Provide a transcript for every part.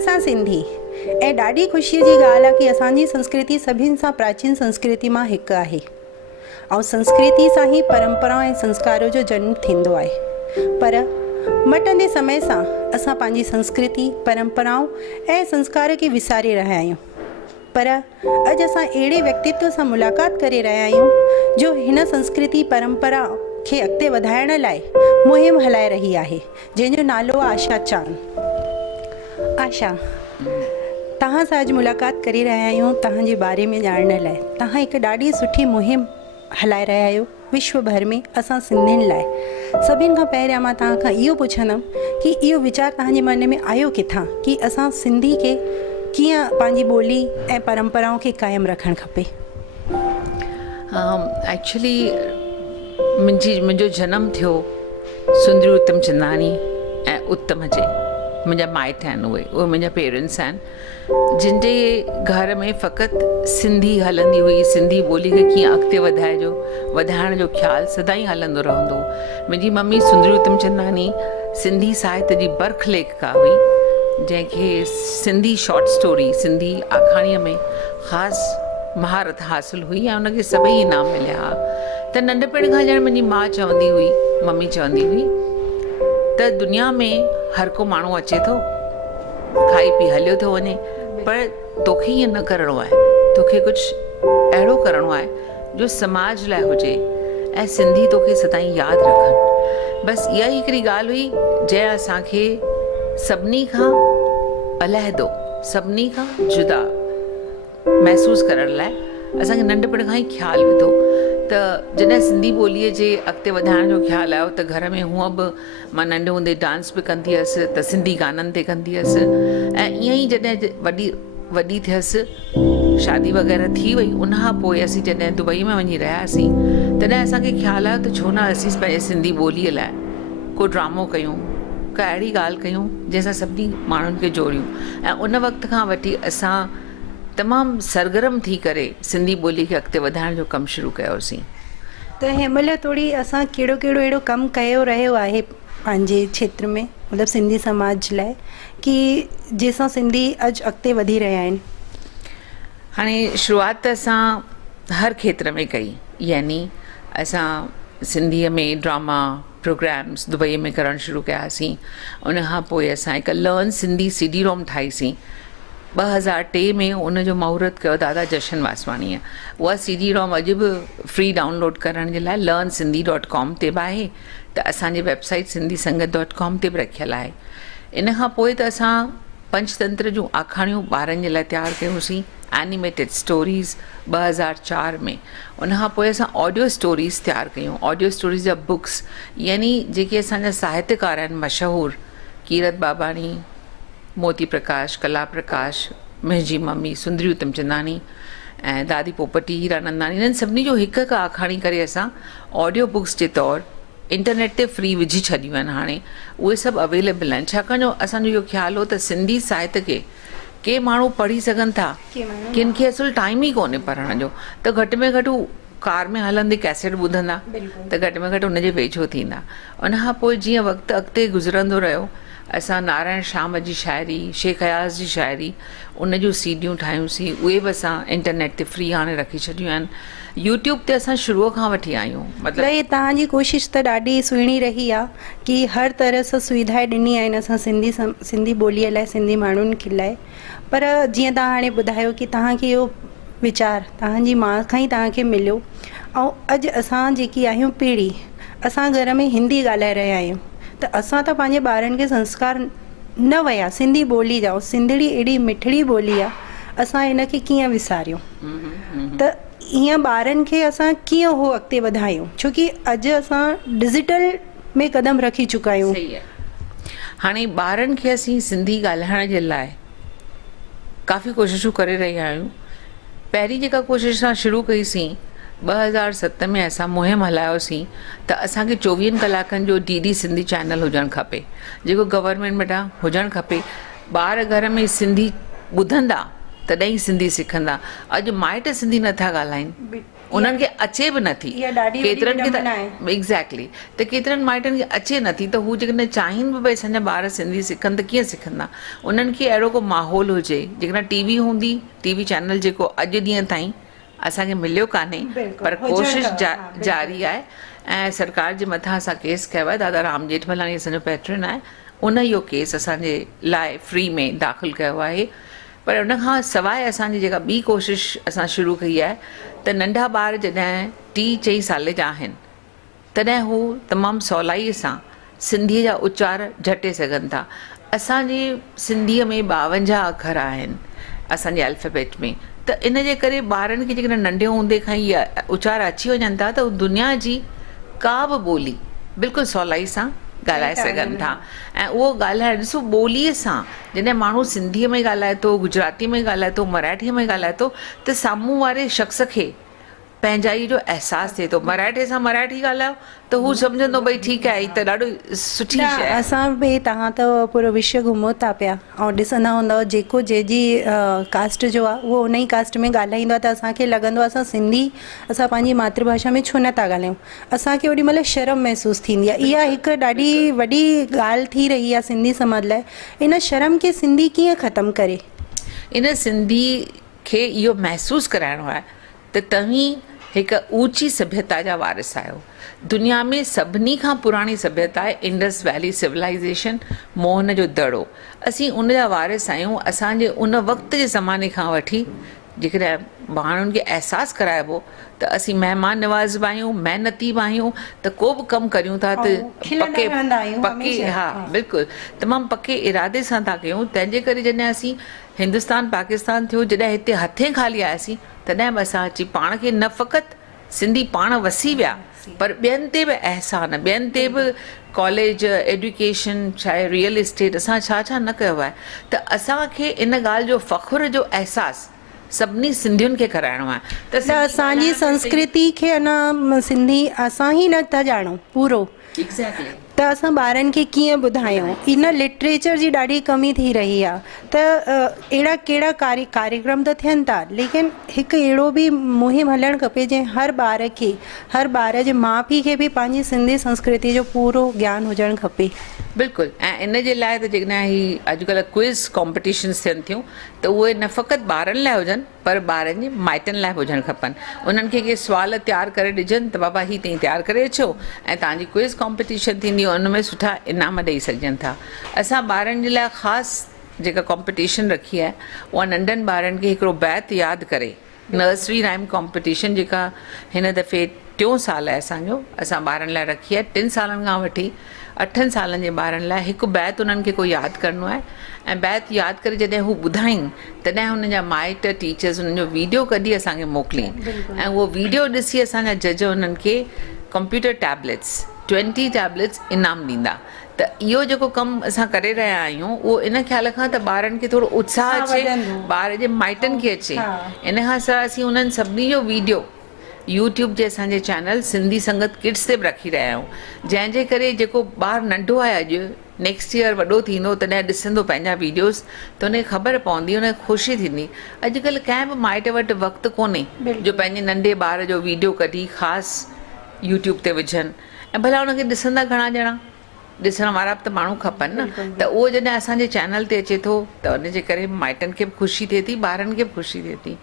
असां सिंधी ऐं ॾाढी ख़ुशीअ जी ॻाल्हि आहे कि असांजी संस्कृति सभिनि सां प्राचीन संस्कृति मां हिकु आहे ऐं संस्कृति सां ई परंपरा ऐं संस्कार जो जनमु थींदो आहे। पर मटंदे समय सां असां पंहिंजी संस्कृति परंपराऊं ऐं संस्कार खे विसारे रहिया आहियूं। पर अॼु असां अहिड़े व्यक्तित्व सां मुलाक़ात करे रहिया आहियूं जो हिन संस्कृति परंपरा खे अॻिते वधाइण लाइ मुहिम हलाए रही आहे, जंहिंजो नालो आहे आशा चांद। आशा, तव्हां सां अॼु मुलाक़ात करे रहिया आहियूं तव्हांजे बारे में ॼाणण लाइ। तव्हां हिकु ॾाढी सुठी मुहिम हलाए रहिया आहियो विश्व भर में असां सिंधियुनि लाइ। सभिनि खां पहिरियां मां तव्हां खां इहो पुछंदमि कि इहो वीचार तव्हांजे मन में आयो किथां कि असां सिंधी खे कीअं पंहिंजी ॿोली ऐं परंपराऊं खे क़ाइमु रखणु खपे? एक्चुअली मुंहिंजो जनमु थियो सुंदरी उतमचंदानी ऐं उत्तम जे मुंहिंजा माइट आहिनि। उहे मुंहिंजा पेरेंट्स आहिनि जिन जे घर में फ़क़ति सिंधी हलंदी हुई। सिंधी ॿोली खे कीअं अॻिते वधाइण जो ख़्यालु सदाईं हलंदो रहंदो। मुंहिंजी मम्मी सुंदरी उतमचंदानी सिंधी साहित्य जी बर्ख लेखिका हुई, जंहिंखे सिंधी शॉर्ट स्टोरी सिंधी आखाणीअ में ख़ासि महारत हासिलु हुई ऐं उनखे सभई इनाम मिलिया हुआ। त नंढपण खां ॼण मुंहिंजी माउ चवंदी हुई, मम्मी चवंदी हुई त दुनिया में हर को माण्हू अचे थो, खाई पी हलियो थो वञे, पर तोखे ईअं न करिणो आहे। तोखे कुझु अहिड़ो करिणो आहे जो समाज लाइ हुजे ऐं सिंधी तोखे सदाईं यादि रखनि। बसि इहा ई हिकिड़ी ॻाल्हि हुई जंहिं असांखे सभिनी खां अलहदो, सभिनी खां जुदा महसूसु करण लाइ असांखे नंढपण खां ई ख़्यालु विधो। त जॾहिं सिंधी ॿोलीअ जे अॻिते वधाइण जो ख़्यालु आयो त घर में हूअं बि मां नंढे हूंदे डांस बि कंदी हुअसि, त सिंधी गाननि ते कंदी हुअसि। ऐं ईअं ई जॾहिं वॾी थियसि, शादी वग़ैरह थी वई, उन खां पोइ असीं जॾहिं दुबई में वञी रहियासीं तॾहिं असांखे ख़्यालु आयो त छो न असीं पंहिंजे सिंधी ॿोलीअ लाइ को ड्रामो कयूं, का अहिड़ी ॻाल्हि कयूं जंहिंसां सभिनी माण्हुनि खे जोड़ियूं। ऐं उन वक़्त खां वठी असां तमामु सरगर्म थी करे सिंधी ॿोली खे अॻिते वधाइण जो कमु शुरू कयोसीं। त हिन महिल थोरी असां कहिड़ो अहिड़ो कमु कयो रहियो आहे पंहिंजे क्षेत्र में, मतिलबु सिंधी समाज लाइ, कि जंहिंसां सिंधी अॼु अॻिते वधी रहिया आहिनि? हाणे शुरूआति त असां हर खेत्र में कई, यानी असां सिंधीअ में ड्रामा प्रोग्राम्स दुबई में करणु शुरू कयासीं। उन खां पोइ असां हिकु लर्न सिंधी CD रोम ठाहीसीं। 2003 में उनजो महूरत कयो दादा जशन वासवाणीअ। उहा CD रोम अॼु बि फ्री डाउनलोड करण जे लाइ learnsinधी.com ते बि आहे, त असांजी वेबसाइट sindhisangat.com ते बि रखियलु आहे। इन खां पोइ त असां पंचतंत्र जूं आखाणियूं ॿारनि जे लाइ तयारु कयोसीं, एनिमेटेड स्टोरीज़ 2004 में। उन खां पोइ असां ऑडियो स्टोरीज़ तयारु कयूं, ऑडियो स्टोरीज़ जा बुक्स, यानी जेके असांजा साहित्यकार आहिनि मशहूरु, कीरत बाबाणी, मोती प्रकाश, कला प्रकाश, मुंहिंजी मम्मी सुंदरी उतमचंदानी ऐं दादी पोपटी, हीरानंदानी, इन्हनि सभिनी जो हिकु हिकु आखाणी करे असां ऑडियो बुक्स जे तौरु इंटरनेट ते फ्री विझी छॾियूं आहिनि। हाणे उहे सभु अवेलेबल आहिनि, छाकाणि जो असांजो इहो ख़्यालु हो त सिंधी साहित्य खे के माण्हू पढ़ी सघनि था, किन खे असुलु टाइम ई कोन्हे पढ़ण जो, त घटि में घटि हू कार में हलंदे कैसेट ॿुधंदा, त घटि में घटि हुनजे वेझो थींदा। उन खां पोइ जीअं वक़्तु अॻिते गुज़रंदो रहियो, असां नारायण श्याम जी शाइरी, शेख हयास जी शाइरी, उन जूं सीडियूं ठाहियूंसीं। उहे बि असां इंटरनेट ते फ्री हाणे रखी छॾियूं आहिनि। यूट्यूब ते असां शुरूअ खां वठी आहियूं। मतिलबु इहे तव्हांजी कोशिशि त ॾाढी सुहिणी रही आहे कि हर तरह सां सुविधाए ॾिनी आहिनि असां सिंधी ॿोलीअ लाइ, सिंधी माण्हुनि खे लाइ। पर जीअं तव्हां हाणे ॿुधायो कि तव्हांखे इहो वीचार तव्हांजी माउ खां ई तव्हांखे मिलियो, ऐं अॼु असां जेकी आहियूं पीढ़ी, असां घर में हिंदी ॻाल्हाए रहिया आहियूं, त असां त पंहिंजे ॿारनि खे संस्कार न विया सिंधी ॿोली जा। सिंधड़ी एॾी मिठड़ी ॿोली आहे, असां हिन खे कीअं विसारियूं? त हीअं ॿारनि खे असां कीअं उहो अॻिते वधायूं, छोकी अॼु असां डिजिटल में क़दम रखी चुका आहियूं। हाणे ॿारनि खे असीं सिंधी ॻाल्हाइण जे लाइ काफ़ी कोशिशूं करे रहिया आहियूं। पहिरीं जेका कोशिशि असां शुरू कईसीं 2007 में असां मुहिम हलायोसीं त असांखे 24 कलाकनि जो DD सिंधी चैनल हुजणु खपे, जेको गवर्नमेंट वटां हुजणु खपे। ॿार घर में सिंधी ॿुधंदा तॾहिं ई सिंधी सिखंदा। अॼु माइट सिंधी नथा ॻाल्हाइनि, उन्हनि खे अचे बि नथी इहा ॾाढी वॾी केतिरनि खे विडंबना त एग्ज़ैक्टली त केतिरनि माइटनि खे अचे नथी त हू जेकॾहिं चाहिनि बि भई असांजा ॿार सिंधी सिखनि त कीअं सिखंदा उन्हनि खे अहिड़ो को माहौल हुजे जेकॾहिं टीवी हूंदी टीवी चैनल जेको अॼु ॾींहं ताईं असांखे मिलियो कान्हे बिल्कुलु, पर हुजणु कोशिशि खपे, हा, बिल्कुलु। जारी आहे ऐं सरकार जे मथां असां केस कयो आहे दादा राम जेठमलानी असांजो पैट्रन आहे उन इहो केस असांजे लाइ फ्री में दाख़िल कयो आहे पर उन खां सवाइ असांजी जेका ॿी कोशिशि असां शुरू कई आहे त नंढा ॿार जॾहिं 3-4 साल जा आहिनि तॾहिं हू तमामु सवलाईअ सां सिंधीअ जा उचार झटे सघनि था असांजी सिंधीअ में 52 अखर आहिनि असांजे अल्फ़ाबेट में त इन जे करे ॿारनि खे जेकॾहिं नंढे हूंदे खां ई उचार अची वञनि था त दुनिया जी का बि ॿोली बिल्कुलु सवलाई सां ॻाल्हाए सघनि था ऐं उहो ॻाल्हाए ॾिसो ॿोलीअ सां जॾहिं माण्हू सिंधीअ में ॻाल्हाए थो गुजराती में ॻाल्हाए थो मराठीअ में ॻाल्हाए थो त साम्हूं वारे शख़्स खे पंहिंजाई जो अहसासु थिए थो मराठे सां मराठी ॻाल्हायो त हू सम्झंदो भई ठीकु आहे त ॾाढो सुठी न, शइ आहे असां बि तव्हां त पूरो विश्व घुमो था पिया ऐं ॾिसंदा हूंदव जेको जंहिंजी कास्ट जो आहे उहो उन ई कास्ट में ॻाल्हाईंदो आहे त असांखे लॻंदो आहे असां सिंधी असां पंहिंजी मातृभाषा में छो न था ॻाल्हायूं असांखे ओॾी महिल शर्म महसूसु थींदी आहे इहा हिकु ॾाढी वॾी ॻाल्हि थी रही आहे सिंधी समाज लाइ इन शर्म खे सिंधी कीअं ख़तमु करे इन सिंधी खे इहो महसूसु कराइणो आहे त तव्हीं हिकु ऊची सभ्यता जा वारिस आहियो दुनिया में सभिनी खां पुराणी सभ्यता आहे इंडस वैली सिविलाइज़ेशन मोहन जो दड़ो असीं उन जा वारिस आहियूं असांजे उन वक़्त जे ज़माने खां वठी जेकॾहिं माण्हुनि खे अहसासु कराइबो त असीं महिमान नवाज़ बि आहियूं महिनती बि आहियूं त को बि कमु करियूं था त पके पके हा बिल्कुलु तमामु पके इरादे सां था कयूं तंहिंजे करे जॾहिं असीं हिंदुस्तान पाकिस्तान थियो जॾहिं हिते हथे खाली आयासीं तॾहिं बि असां अची पाण खे न फ़क़ति सिंधी पाण वसी विया पर ॿियनि ते बि अहसान ॿियनि ते बि कॉलेज एजुकेशन चाहे रियल इस्टेट असां छा छा न कयो आहे त असांखे इन ॻाल्हि जो फ़ख़ुर जो अहसासु सभिनी सिंधियुनि खे कराइणो आहे त असांजी संस्कृति खे अञा सिंधी असां ई नथा ॼाणूं पूरो एग्ज़ैक्टली त असां ॿारनि खे कीअं ॿुधायूं इन लिटरेचर जी ॾाढी कमी थी रही आहे त अहिड़ा कहिड़ा कार्यक्रम त थियनि था लेकिन हिकु अहिड़ो बि मुहिम हलणु खपे जंहिं हर ॿार जे माउ पीउ खे बि पंहिंजी सिंधी संस्कृति जो पूरो ज्ञान हुजणु खपे बिल्कुलु ऐं इन जे लाइ त जेकॾहिं ही अॼुकल्ह क्विज़ कॉम्पिटिशन्स थियनि थियूं त उहे न फ़क़ति ॿारनि लाइ हुजनि पर ॿारनि जे माइटनि लाइ हुजणु खपनि उन्हनि खे के सुवाल तयारु करे ॾिजनि त बाबा ही तव्हीं तयारु करे अचो ऐं तव्हांजी क्विज़ कॉम्पिटिशन थींदी उन में सुठा इनाम ॾेई सघजनि था असां ॿारनि जे लाइ ख़ासि जेका कॉम्पिटिशन रखी आहे उहा नंढनि ॿारनि खे हिकिड़ो बैत यादि करे नर्सरी राइम कॉम्पिटिशन जेका हिन दफ़े 3 साल आहे असांजो असां ॿारनि लाइ रखी आहे 3 सालनि खां वठी 8 सालनि जे ॿारनि लाइ हिकु बैत उन्हनि खे कोई यादि करिणो आहे ऐं बैत यादि करे जॾहिं हू ॿुधाईं तॾहिं हुन जा माइट टीचर्स हुननि जो वीडियो कढी असांखे मोकिलियईं ऐं उहो वीडियो ॾिसी असांजा जज हुननि खे कंप्यूटर टैबलेट्स 20 टैबलेट्स इनाम ॾींदा त इहो जेको कमु असां करे रहिया आहियूं उहो इन ख़्याल खां त ॿारनि खे थोरो उत्साह अचे ॿार जे माइटनि खे अचे इन खां सवाइ असीं उन्हनि सभिनी जो वीडियो यूट्यूब जे असांजे चैनल सिंधी संगत किड्स ते बि रखी रहिया आहियूं जंहिंजे करे जेको ॿारु नंढो आहे अॼु नेक्स्ट ईयर वॾो थींदो तॾहिं ॾिसंदो पंहिंजा वीडियोस त उनखे ख़बर पवंदी उनखे ख़ुशी थींदी अॼुकल्ह कंहिं बि माइट वटि वक़्तु कोन्हे जो पंहिंजे नंढे ॿार जो वीडियो कढी ख़ासि यूट्यूब ते विझनि ऐं भला उनखे ॾिसंदा घणा ॼणा ॾिसण वारा बि त माण्हू खपनि न त उहो जॾहिं असांजे चैनल ते अचे थो त उनजे करे माइटनि खे बि ख़ुशी थिए थी ॿारनि खे बि ख़ुशी थिए थी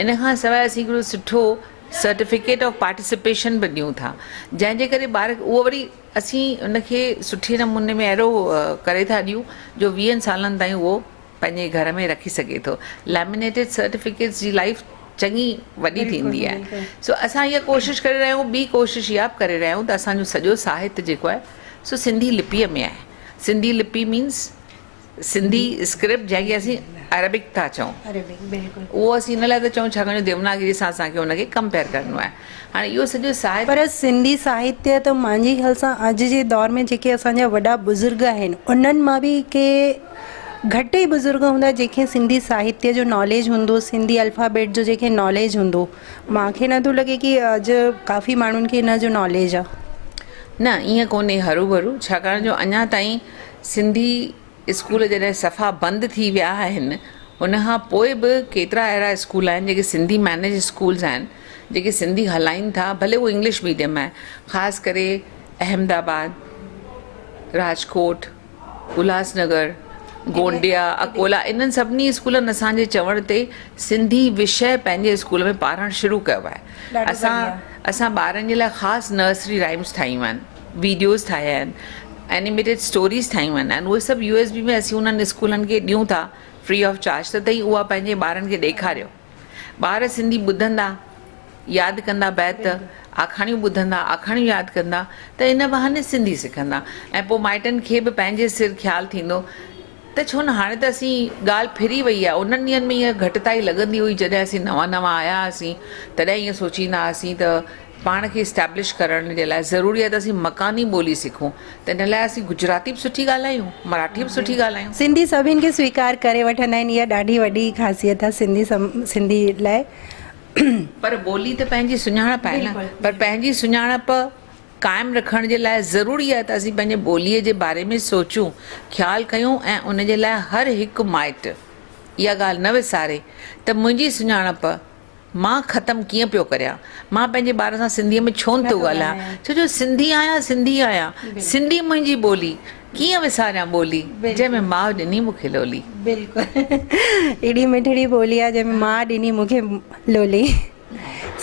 इन खां सवाइ असीं हिकिड़ो सुठो सर्टिफिकेट ऑफ पार्टिसिपेशन बि ॾियूं था जंहिंजे करे ॿार उहो वरी असीं उनखे सुठे नमूने में अहिड़ो करे था ॾियूं जो 20 सालनि ताईं उहो पंहिंजे घर में रखी सघे थो लैमिनेटेड सर्टिफिकेट्स जी लाइफ चङी वॾी थींदी आहे सो असां इहा कोशिशि करे रहिया आहियूं ॿी कोशिशि इहा बि करे रहिया आहियूं त असांजो सॼो साहित्य जेको आहे सो सिंधी लिपीअ में आहे सिंधी लिपि मीन्स सिंधी स्क्रिप्ट जंहिंखे असीं अरेबिक था चऊं उहो असीं इन लाइ था चऊं छाकाणि देवनागरी सां असांखे हुनखे कंपेयर करिणो आहे हाणे इहो सॼो साहित्य पर सिंधी साहित्य त मुंहिंजी ख़्याल सां अॼु जे दौर में जेके असांजा वॾा बुज़ुर्ग आहिनि उन्हनि मां बि के घटि ई बुज़ुर्ग हूंदा जंहिंखे सिंधी साहित्य जो नॉलेज हूंदो सिंधी अल्फ़ाबेट जो जेके नॉलेज हूंदो मूंखे नथो लॻे की अॼु काफ़ी माण्हुनि खे इन जो नॉलेज आहे न ईअं कोन्हे हरू भरू छाकाणि जो अञा ताईं सिंधी स्कूल जॾहिं सफ़ा बंदि थी विया आहिनि उनखां पोइ बि केतिरा अहिड़ा स्कूल आहिनि जेके सिंधी मैनेज स्कूल्स आहिनि जेके सिंधी हलाइनि था, भले उहो इंग्लिश मीडियम आहे, ख़ासि करे अहमदाबाद, राजकोट, उल्हासनगर, गोंडिया, अकोला, इन्हनि सभिनी स्कूलनि असांजे चवण ते सिंधी विषय पंहिंजे स्कूल में पाढ़णु शुरू कयो आहे। असां ॿारनि जे लाइ ख़ासि नर्सरी राइम्स ठाहियूं आहिनि, वीडियोज़ ठाहिया आहिनि, एनिमेटेड स्टोरीज़ ठाहियूं आहिनि, ऐं उहे सभु USB में असीं उन्हनि स्कूलनि खे ॾियूं था फ्री ऑफ चार्ज, त तई उहा पंहिंजे ॿारनि खे ॾेखारियो। ॿार सिंधी ॿुधंदा, यादि कंदा बैत, आखाणियूं ॿुधंदा, आखाणियूं यादि कंदा, त इन बहाने सिंधी सिखंदा, ऐं पोइ माइटनि खे बि पंहिंजे सिर ख़्यालु थींदो त छो न हाणे त असीं ॻाल्हि फिरी वई आहे। उन्हनि ॾींहंनि में ईअं घटिताई लॻंदी हुई जॾहिं असीं नवां नवां आया हुआसीं, तॾहिं ईअं सोचींदा हुआसीं त पाण खे इस्टेब्लिश करण जे लाइ ज़रूरी आहे त असीं मकानी ॿोली सिखूं, त इन लाइ असीं गुजराती बि सुठी ॻाल्हायूं, मराठी बि सुठी ॻाल्हायूं। सिंधी सभिनि खे स्वीकार करे वठंदा आहिनि, इहा ॾाढी वॾी ख़ासियत आहे सिंधी लाइ। पर ॿोली त पंहिंजी सुञाणप आहे न, पर पंहिंजी सुञाणप क़ाइमु रखण जे लाइ ज़रूरी आहे त असीं पंहिंजे ॿोलीअ जे बारे में सोचूं, ख़्यालु कयूं, ऐं उन जे लाइ हर हिकु माइट इहा ॻाल्हि न विसारे त मुंहिंजी सुञाणप मां ख़तमु कीअं पियो करियां, मां पंहिंजे ॿार सां सिंधीअ में छो न थो ॻाल्हायां, छो जो सिंधी आहियां, सिंधी मुंहिंजी ॿोली, कीअं विसारियां ॿोली जंहिंमें माउ ॾिनी मूंखे लोली। बिल्कुलु, एॾी मिठड़ी ॿोली आहे जंहिंमें माउ ॾिनी मूंखे लोली।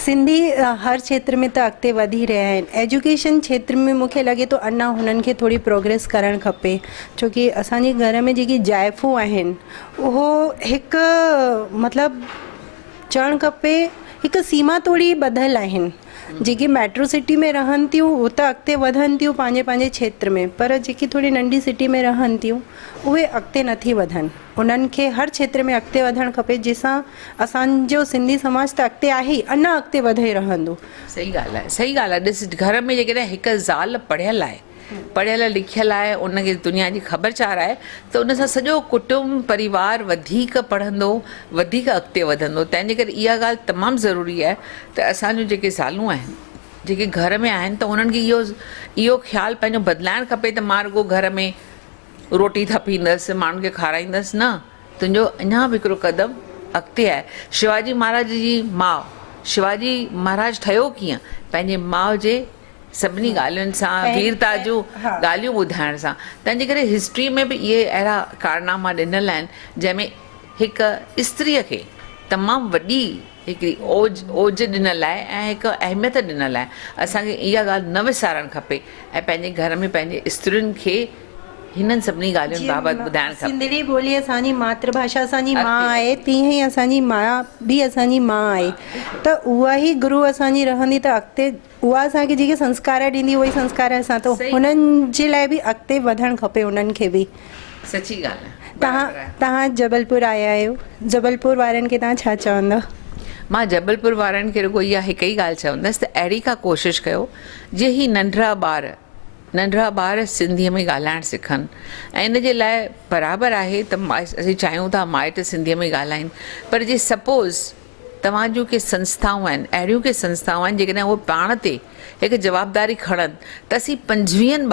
सिंधी हर क्षेत्र में त अॻिते वधी रहिया आहिनि। एजुकेशन क्षेत्र में मूंखे लॻे थो अञा हुननि खे थोरी प्रोग्रेस करणु खपे, छोकी असांजे घर में जेकी जाइफ़ूं आहिनि उहो हिकु मतिलबु चवणु खपे हिकु सीमा तोड़ी ॿधल आहिनि। जेकी मेट्रो सिटी में रहनि थियूं उहो त अॻिते वधनि थियूं पंहिंजे क्षेत्र में, पर जेकी थोरी नंढी सिटी में रहनि थियूं उहे अॻिते नथी वधनि। उन्हनि खे हर क्षेत्र में अॻिते वधणु खपे, जंहिंसां असांजो सिंधी समाज त अॻिते आहे ई, अञा अॻिते वधे रहंदो। सही ॻाल्हि आहे, सही ॻाल्हि आहे। ॾिस, घर में जेकॾहिं हिकु ज़ाल पढ़ियल आहे, पढ़ियल लिखियल आहे, उनखे दुनिया जी ख़बरचार आहे, त उन सां सॼो कुटुंब परिवार वधीक पढ़ंदो, वधीक अॻिते वधंदो। तंहिंजे करे इहा ॻाल्हि तमामु ज़रूरी आहे त असांजूं जेके ज़ालूं आहिनि, जेके घर में आहिनि, त उन्हनि खे इहो ख़्यालु पंहिंजो बदिलाइणु खपे त मां रुॻो घर में रोटी थपींदसि, माण्हुनि खे खाराईंदसि, न, तुंहिंजो अञा बि हिकिड़ो क़दम अॻिते आहे। शिवाजी महाराज जी माउ, शिवाजी महाराज ठहियो कीअं, पंहिंजे माउ जे सभिनी ॻाल्हियुनि सां, वीरता जूं ॻाल्हियूं ॿुधाइण सां। तंहिंजे करे हिस्ट्री में बि इहे अहिड़ा कारनामा ॾिनल आहिनि जंहिंमें हिकु स्त्रीअ खे तमामु वॾी हिकिड़ी ओज ॾिनल आहे ऐं हिकु अहमियत ॾिनल आहे। असांखे इहा ॻाल्हि न विसारणु खपे ऐं पंहिंजे घर में पंहिंजे स्त्रियुनि खे हिननि सभिनी ॻाल्हियुनि बाबति ॿुधाइणु खपे। सिंधी ॿोली असांजी मातृभाषा असांजी माउ आहे, तीअं ई असांजी माउ बि असांजी माउ आहे, त उहा ई गुरू असांजी रहंदी त अॻिते उहा असांखे जेके संस्कार ॾींदी उहे ई संस्कार असां त हुननि जे लाइ बि अॻिते वधणु खपे उन्हनि खे बि। सची ॻाल्हि आहे। तव्हां जबलपुर आया आहियो, जबलपुर वारनि खे तव्हां छा चवंदव? मां जबलपुर वारनि खे रुॻो इहा हिकु ई ॻाल्हि चवंदसि त अहिड़ी का कोशिशि कयो जे ही नंढड़ा ॿार सिंधीअ में ॻाल्हाइणु सिखनि, ऐं इन जे लाइ बराबरि आहे त असीं चाहियूं था माइट सिंधीअ में ॻाल्हाइनि, पर जे सपोज़ तव्हां जूं के संस्थाऊं आहिनि, अहिड़ियूं के संस्थाऊं आहिनि जेकॾहिं उहे पाण ते हिकु जवाबदारी खणनि त असीं 50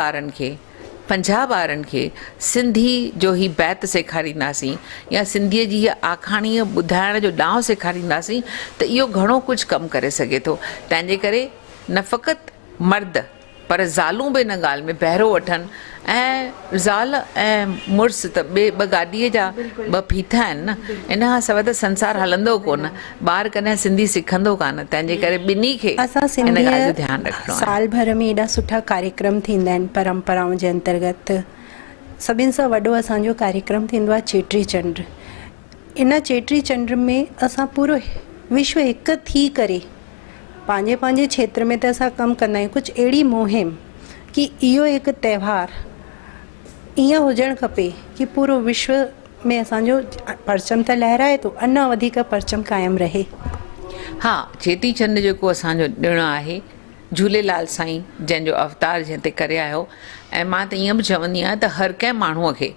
ॿारनि खे सिंधी जो ही बैत सेखारींदासीं या सिंधीअ जी हीअ आखाणीअ ॿुधाइण जो ॾांहुं सेखारींदासीं त इहो घणो कुझु कमु करे सघे थो। तंहिंजे करे न फ़क़ति मर्द पर ज़ालूं बि इन ॻाल्हि में बहिरो वठनि, ऐं ज़ाल ऐं मुड़ुसु त ॿ गाॾीअ जा ॿ फीथा आहिनि न, इन खां सवाइ त संसार हलंदो कोन, ॿार कॾहिं सिंधी सिखंदो कान। तंहिंजे करे ॿिन्ही खे इन ॻाल्हि जो ध्यानु रखिणो आहे। साल भर में एॾा सुठा कार्यक्रम थींदा आहिनि परंपराउनि जे अंतर्गत। सभिनि सां वॾो असांजो कार्यक्रम थींदो आहे चेटी चंड। इन चेटी चंड में असां पूरो विश्व हिकु थी करे पंहिंजे क्षेत्र में त असां कमु कंदा आहियूं, कुझु अहिड़ी मुहिम कि इहो हिकु त्योहार ईअं हुजणु खपे कि पूरो विश्व में असांजो परचम त लहराए थो, अञा वधीक परचम क़ाइमु रहे। हा, चेटी चंड जेको असांजो ॾिणु आहे, झूलेलाल साईं जंहिंजो अवतार जंहिं ते करे आयो, ऐं मां त ईअं बि चवंदी आहियां त हर कंहिं माण्हूअ खे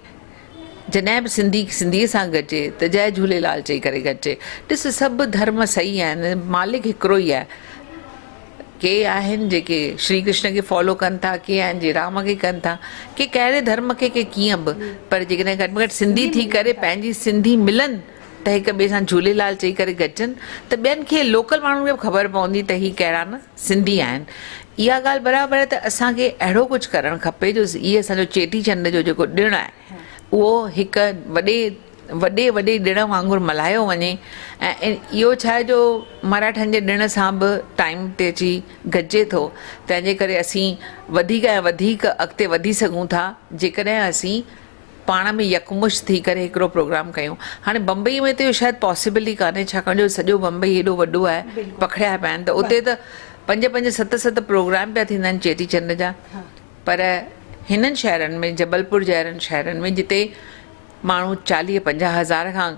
जॾहिं बि सिंधीअ सां गॾिजे त जय झूलेलाल चई करे गॾिजे। ॾिस, सभु धर्म सही आहिनि, मालिक हिकिड़ो ई आहे। के आहिनि जेके श्री कृष्ण खे फॉलो कनि था, के आहिनि जे राम खे कनि था, के कहिड़े धर्म खे के कीअं बि, पर जेकॾहिं घटि में घटि सिंधी थी करे पंहिंजी सिंधी मिलनि त हिक ॿिए सां झूलेलाल चई करे गॾजनि त ॿियनि खे लोकल माण्हुनि खे बि ख़बर पवंदी त ही कहिड़ा न सिंधी आहिनि। इहा ॻाल्हि बराबरि आहे त असांखे अहिड़ो कुझु करणु खपे जो इहे असांजो चेटीचंड जो जेको ॾिणु आहे उहो हिकु वॾे ॾिण वांगुरु मल्हायो वञे। ऐं इहो छा आहे जो मराठनि जे ॾिण सां बि टाइम ते अची गॾिजे थो, तंहिंजे करे असीं वधीक ऐं वधीक अॻिते वधी सघूं था जेकॾहिं असीं पाण में यकमुश्त थी करे हिकिड़ो प्रोग्राम कयूं। हाणे बम्बई में त इहो शायदि पॉसिबल ई कान्हे, छाकाणि जो सॼो बम्बई हेॾो वॾो आहे, पखड़िया पिया आहिनि, त उते त 5-5, 7-7 प्रोग्राम पिया थींदा आहिनि चेटीचंड जा। पर हिननि शहरनि में, जबलपुर जहिड़नि शहरनि में जिते माण्हू 40-50 हज़ार खां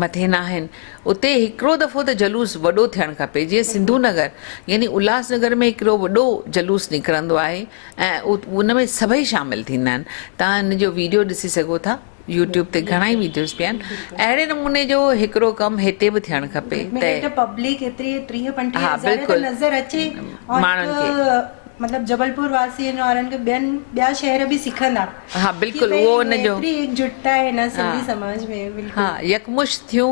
मथे न आहिनि, उते हिकिड़ो दफ़ो त जलूस वॾो थियणु खपे। जीअं सिंधू नगर यानी उल्हासनगर में हिकिड़ो वॾो जलूस निकिरंदो आहे ऐं उन में सभई शामिलु थींदा आहिनि। तव्हां हिन जो वीडियो ॾिसी सघो था, यूट्यूब ते घणाई वीडियोस पिया आहिनि। अहिड़े नमूने जो हिकिड़ो कमु हिते बि थियणु खपे त पब्लिक एतिरी 30-35 हा, हज़ार बिल्कुलु। नज़र अचे माण्हुनि खे। मतलब जबलपुर वासियुनि वारनि खे ॿिया शहर बि सिखंदा। हा, बिल्कुलु, उहो हुनजो एतिरी एकजुटता आहे हिन सिंधी समाज में। बिल्कुलु हा, यकमुश्त थियूं,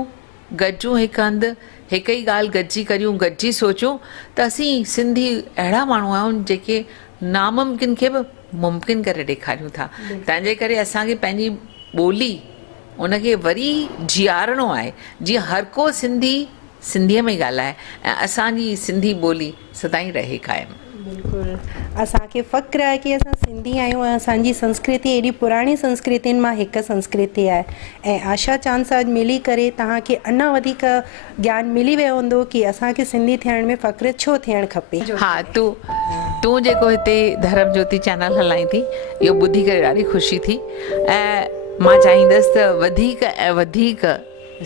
गॾिजूं हिकु हंधि, हिकु ई ॻाल्हि गॾिजी करियूं, गॾिजी सोचूं त असीं सिंधी अहिड़ा माण्हू आहियूं जेके नामुमकिन खे बि मुमकिन करे ॾेखारियूं था। तंहिंजे करे असांखे पंहिंजी ॿोली उनखे वरी जीआरणो आहे, जीअं हर को सिंधी सिंधीअ में ॻाल्हाए ऐं असांजी सिंधी ॿोली सदाईं रहे क़ाइमु। बिल्कुलु, असांखे फ़ख़्रु आहे की असां सिंधी आहियूं ऐं असांजी संस्कृति एॾी पुराणी संस्कृतियुनि मां हिकु संस्कृति आहे। ऐं आशा चांद सां मिली करे तव्हांखे अञा वधीक ज्ञान मिली वियो हूंदो की असांखे सिंधी थियण में फ़ख़्रु छो थियणु खपे। हा, तूं जेको हिते धर्म ज्योति चैनल हलाई थी, इहो ॿुधी करे ॾाढी ख़ुशी थी। ऐं मां चाहींदसि त वधीक ऐं वधीक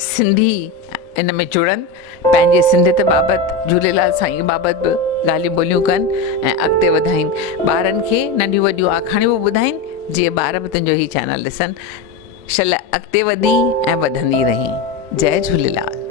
सिंधी इन में जुड़नि, पंहिंजे सिंधियत बाबति, झूलेलाल साईं बाबति बि ॻाल्हियूं ॿोलियूं कनि ऐं अॻिते वधाइनि। ॿारनि खे नंढियूं वॾियूं आखाणियूं बि ॿुधाइनि, जीअं ॿार बि तुंहिंजो ही चैनल ॾिसनि। शल अॻिते वधी ऐं वधंदी रही। जय झूलेलाल।